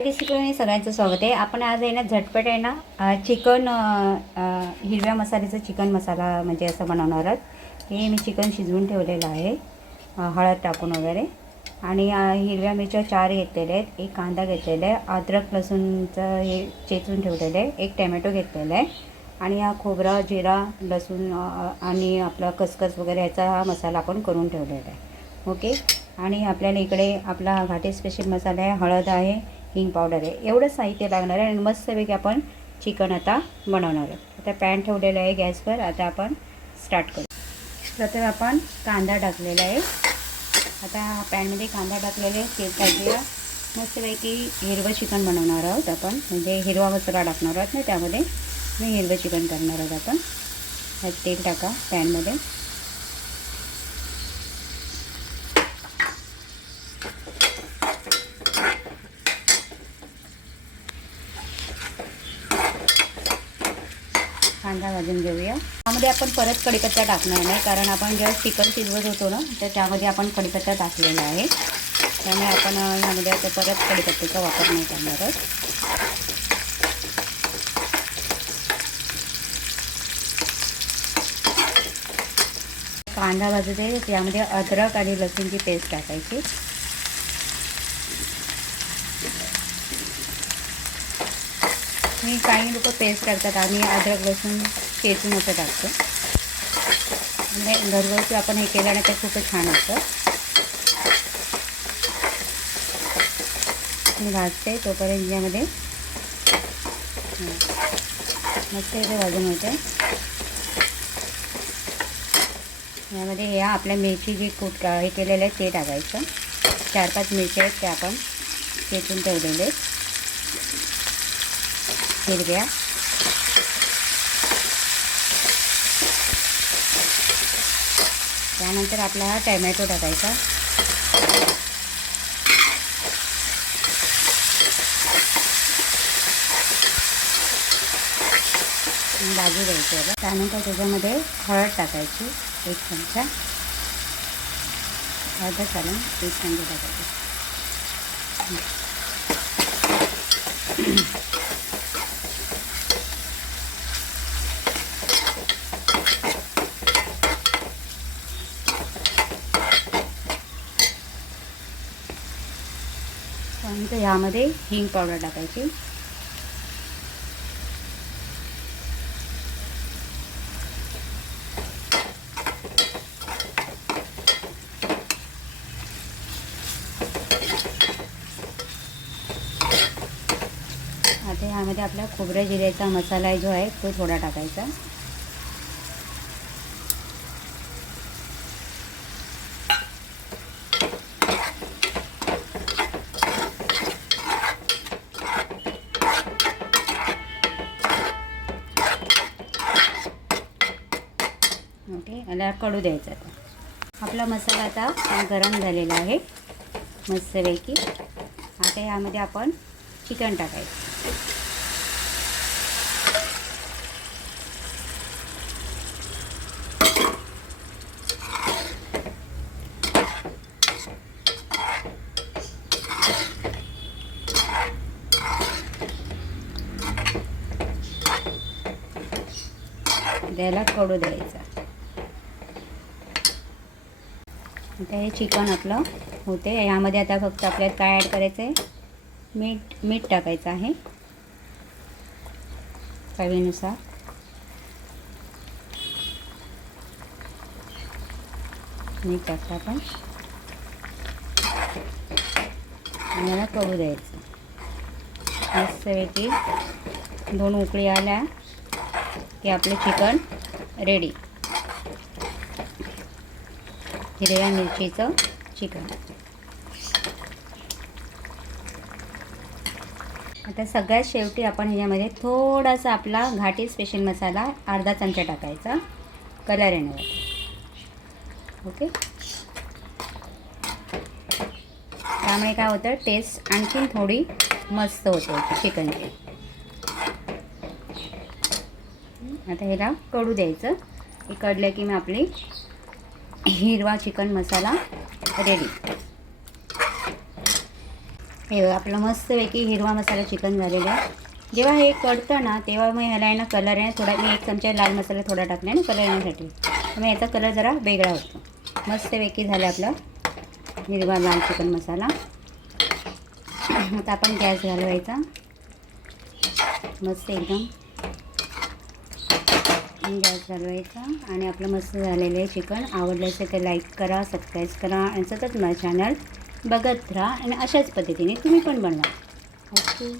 रेसिपीमध्ये सगळ्यांचं स्वागत आहे. आपण आज आहे ना झटपट आहे ना चिकन हिरव्या मसाल्याचं चिकन मसाला म्हणजे असं बनवणार आहोत. हे मी चिकन शिजवून ठेवलेलं आहे. हळद टाकून वगैरे. आणि हिरव्या मिरच्या चार घेतलेल्या आहेत. एक कांदा घेतलेला आहे. अद्रक लसूणचं हे चेचून ठेवलेलं आहे. एक टॅमॅटो घेतलेला आहे. आणि हा खोबरा जिरा लसूण आणि आपला खसखस वगैरे याचा हा मसाला आपण करून ठेवलेला आहे. ओके? आणि आपल्याला इकडे आपला घाटी स्पेशल मसाला आहे. हळद आहे. हिंग पावडर आहे. एवढं साहित्य लागणार आहे आणि मस्तपैकी आपण चिकन आता बनवणार आहे. आता पॅन ठेवलेलं आहे गॅसवर. आता आपण स्टार्ट करू. प्रथम आपण कांदा टाकलेला आहे. आता पॅनमध्ये कांदा टाकलेला आहे. ते टाकूया. मस्तपैकी हिरवं चिकन बनवणार आहोत आपण. म्हणजे हिरवा मसाला टाकणार आहोत ना त्यामध्ये. मी हिरवं चिकन करणार आहोत आपण. तेल टाका पॅनमध्ये कांदा भाजून घेऊया. त्यामध्ये आपण परत कढीपत्ता टाकणार नाही कारण आपण जेव्हा चिकन शिजवत होतो ना तर त्यामध्ये आपण कढीपत्ता टाकलेला आहे. त्यामुळे आपण अ, ह्यामध्ये आता परत कढीपत्त्याचा वापर नाही करणार आहोत. कांदा आहे त्यामध्ये अद्रक आणि लसूणची पेस्ट टाकायची. मी काही लोक पेस्ट करतात आम्ही अद्रक लसूण केचून असं टाकतो. म्हणजे घरगुती आपण हे केलं आणि ते खूपच छान असतं. मी भाजते तोपर्यंत यामध्ये. मस्त इथे भाजून होते. यामध्ये या आपल्या मिरची जी कूट हे केलेलं आहे ते टाकायचं. चार पाच मिरच्या आहेत ते आपण चेचून ठेवलेले आहेत. हिरव्या त्यानंतर आपला हा टॅमॅटो टाकायचा. भाजी द्यायची आहे त्यानंतर त्याच्यामध्ये हळद टाकायची एक चमचा. अर्धा चालेल एक चमचा टाकायची. तर ह्यामध्ये हिंग पावडर टाकायची. आता ह्यामध्ये आपला खोबऱ्या जिऱ्याचा मसाला जो आहे तो थोडा टाकायचा ओके याला कडू द्यायचा आता. आपला मसाला आता गरम झालेला आहे. मस्तपैकी आता यामध्ये आपण चिकन टाकायचं. त्याला कडू द्यायचा. आता हे चिकन आपलं होते. यामध्ये आता फक्त आपल्याला काय ॲड करायचं आहे मीठ मीठ टाकायचं आहे. चवीनुसार. मीठ टाकतं आपण. याला करू द्यायचं. मस्तपैकी दोन उकळी आल्या की आपलं चिकन रेडी हिरव्या मिरचीचं चिकन. आता सगळ्यात शेवटी आपण ह्याच्यामध्ये थोडासा आपला घाटी स्पेशल मसाला अर्धा चमचा टाकायचा. कलर येण्यासाठी ओके त्यामुळे काय होतं टेस्ट आणखीन थोडी मस्त होते चिकनची. आता ह्याला कडू द्यायचं. हे कडलं की मग आपली हिरवा चिकन मसाला रेडी हे आपलं मस्तपैकी हिरवा मसाला चिकन झालेलं आहे. जेव्हा हे कळतं ना तेव्हा मग ह्याला आहे ना कलर आहे थोडा मी एक चमचा लाल मसाला थोडा टाकला ना कलर येण्यासाठी. मग याचा कलर जरा वेगळा होतो मस्तपैकी झालं आपलं हिरवा लाल चिकन मसाला. आता आपण गॅस घालवायचा. मस्त एकदम. गॅस घालवायचा आणि आपलं मस्त झालेलं आहे चिकन. आवडलं असेल तर लाईक करा सबस्क्राईब करा आणि सतत माझं चॅनल बघत राहा आणि अशाच पद्धतीने तुम्ही पण बनवा. ओके